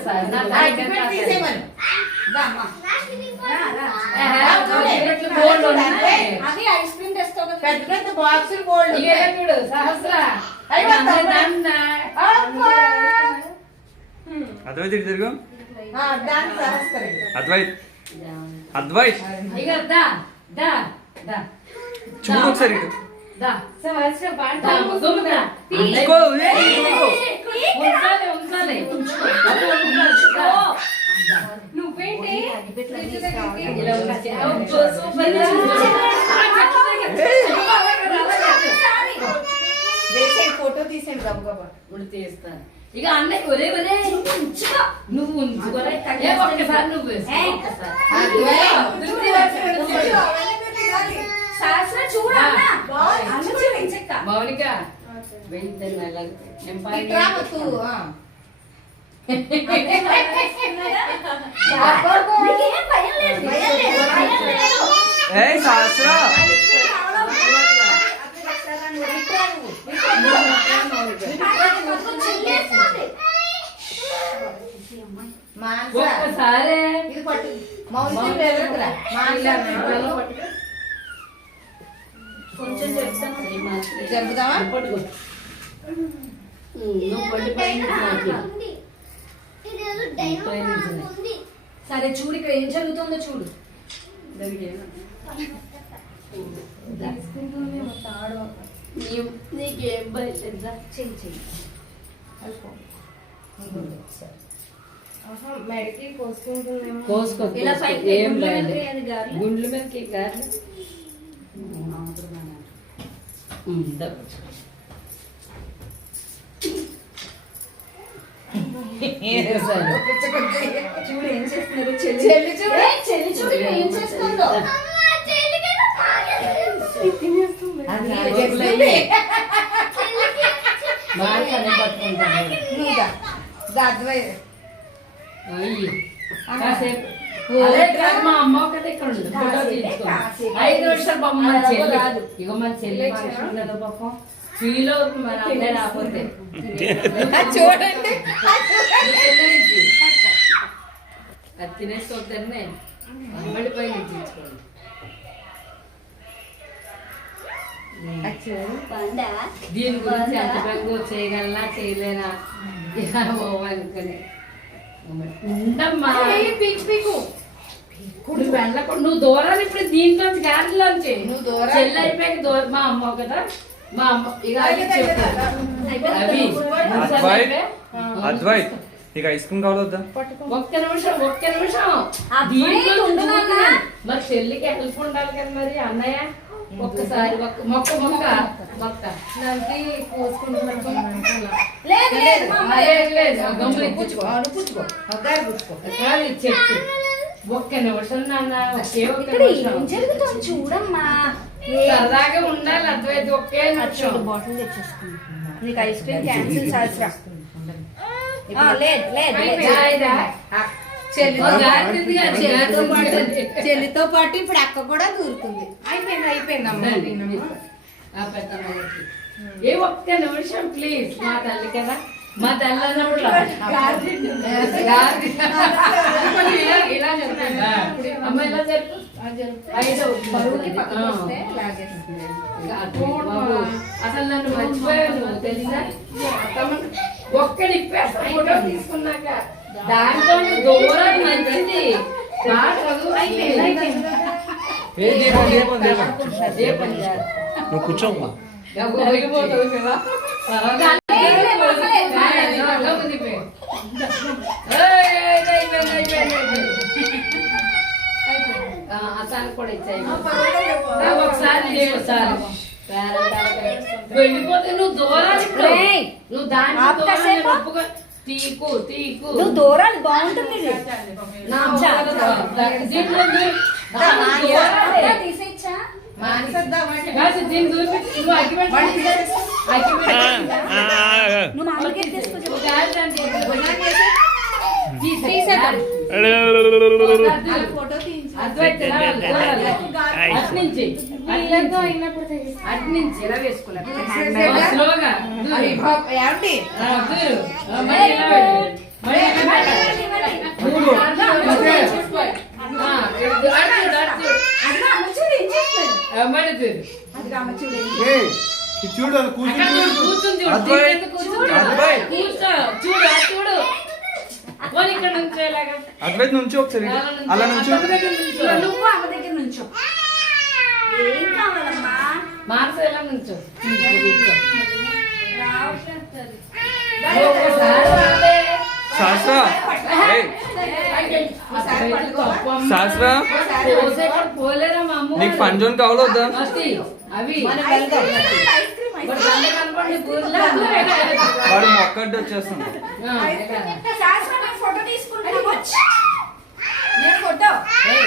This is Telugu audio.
ఒక్కసారి అది ఐస్ క్రీమ్ తెస్తావు కదా, పెద్ద పెద్ద బాక్సులు గోల్డ్ చూడు సహస్ర అద్వైత్ ఇటు తిరుగు. దాని సహస్రం అద్వైత్ అద్వైత్ ఇక దా దా దా చూడు ఒకసారి ఇటు. దా సహస్ర పాట ఉంచాలి ఇంకో, ఉంచాలి నువ్వేంటి ఇలా వేసేయండి, ఫోటో తీసేయండి గబగబా. తీస్తాను ఇక అన్నయ్య ఒరే ఒరే నువ్వు ఉంచుకోలే ఒక్కసారి నువ్వు వేసుకో. శాస్త్ర చూడన్నా మౌనిక శాస్త్ర ఒక్కసారి ఇది పట్టు మౌని బెదరకురా. కొంచెం చెప్తాను, జరుపుదామా? సరే చూడు ఇక్కడ ఏం జరుగుతుందో చూడు. నీకేం భయం చెయ్యి చెయ్యి మెడకి కోసుకుంటుందేమో. కోసుకో ఇలా కోసుకో. పైకి ఏం గుండ్లు లేదు మీద అది గారెలు. గుండ్ల మీదకి గారెలు చూడు ఏం చేస్తున్నారు చెల్లి. చెల్లి చూడు. చెల్లి చూడు ఇక్కడ ఏం చేస్తుందో. అది నాకు తెలుస్తుంది. నువ్వుదా. దా అద్వైత్. కాసేపు అదే కాదు, మా అమ్మ ఒకటి ఇక్కడ ఉంది. ఫోటో తీసుకో. 5 నిమిషాలు బొమ్మ మన చెల్లి కాదు. ఇక మన చెల్లి కదా పాపం ఫీల్ అవుతుంది మరి అన్నీ రాకపోతే. చూడండి అది తినేసుకోవద్దనే అమ్మడిపై తీసుకోండి. దీని గురించి ఎంత బెంగో చేయగలనా చేయలేనా అనుకుని ఉండమ్మా. ఇప్పుడు వెళ్ళకుండా నువ్వు దూరాలు ఇప్పుడు దీంట్లోంచి గారిలోంచి నువ్వు దూరం చెల్లి అయిపోయాక దూరం మా అమ్మ కదా మా అమ్మ ఇక అవి అద్వైత్ అద్వైత్ నీకు ఐస్ క్రీమ్ కావాలి వద్దా? ఒక్క నిమిషం మరి చెల్లికి హెల్ప్ ఉండాలి కదా మరి అన్నయ్య. ఒక్కసారి మొక్క మొక్క మొక్క చెట్టు ఒక్క నిమిషం నాన్న ఒకే ఒక్క నిమిషం జరుగుతుంది చూడమ్మా. సరదాగా ఉండాలి అద్వైత్ ఒకే నిమిషం. బాటిల్ తెచ్చేసుకున్నా నీకు ఐస్ క్రీమ్ క్యాన్సిల్ శాస్త్ర. లేదు లేదు చెల్లితో పాటు ఇప్పుడు అక్క కూడా దూరుతుంది. అయిపోయింది ఏ ఒక్క నిమిషం ప్లీజ్. మా తల్లి కదా మా తల్లి అన్నప్పుడు ఇలా చెప్పండి అమ్మ ఇలా చెప్పు. అసలు నన్ను మర్చిపోయాను తెలుసా. ఒక్కడి ఫోటో తీసుకున్నాక దాంట్లో దూరం మంచిది. నువ్వు కూర్చోమ్మా. అతను కూడా ఇచ్చాయి ఒకసారి వెళ్ళిపోతే నువ్వు దూరాలు నువ్వు దాంట్లో తీకు తీకు నువ్వు దూరాలు బాగుంటుంది. తీసేచ్చా దీన్ని దూరిపెట్టి నువ్వు నువ్వు మామూలుగా తీసుకో. అట్నుంచి ఇలా వేసుకోలేదు. ఏమండి అమ్మ చూడండి. ఇది చూడు అది కూర్చుని అక్కడ చూడు. కూర్చుంది చూడు. అద్వై. దీని మీద కూర్చుంది. అద్వై. కూర్చో. చూడు అది చూడు. పోనీ ఇక్కడ నుంచో ఇలాగా. అద్వైత్ నుంచి ఒకసారి అలా నుంచి అత్తమ్మ దగ్గర నుంచో. నువ్వు అమ్మ దగ్గర నుంచో. ఏం కావాలమ్మా? మానస ఎలా నుంచో. శాస్త్ర ఏయ్, శాస్త్ర పోలేరా మా అమ్మ నీకు ఫన్ జోన్ కావాలా వద్దా? మస్తి. అవి మనం వెళ్దాం ఇప్పుడు దండ కనపడి ఊర్లో. వాడు మొక్కడ్డి వచ్చేస్తుంది. ఆ, శాస్త్రం నేను ఫోటో తీసుకుంటాను. నేను ఫోటో. ఏయ్,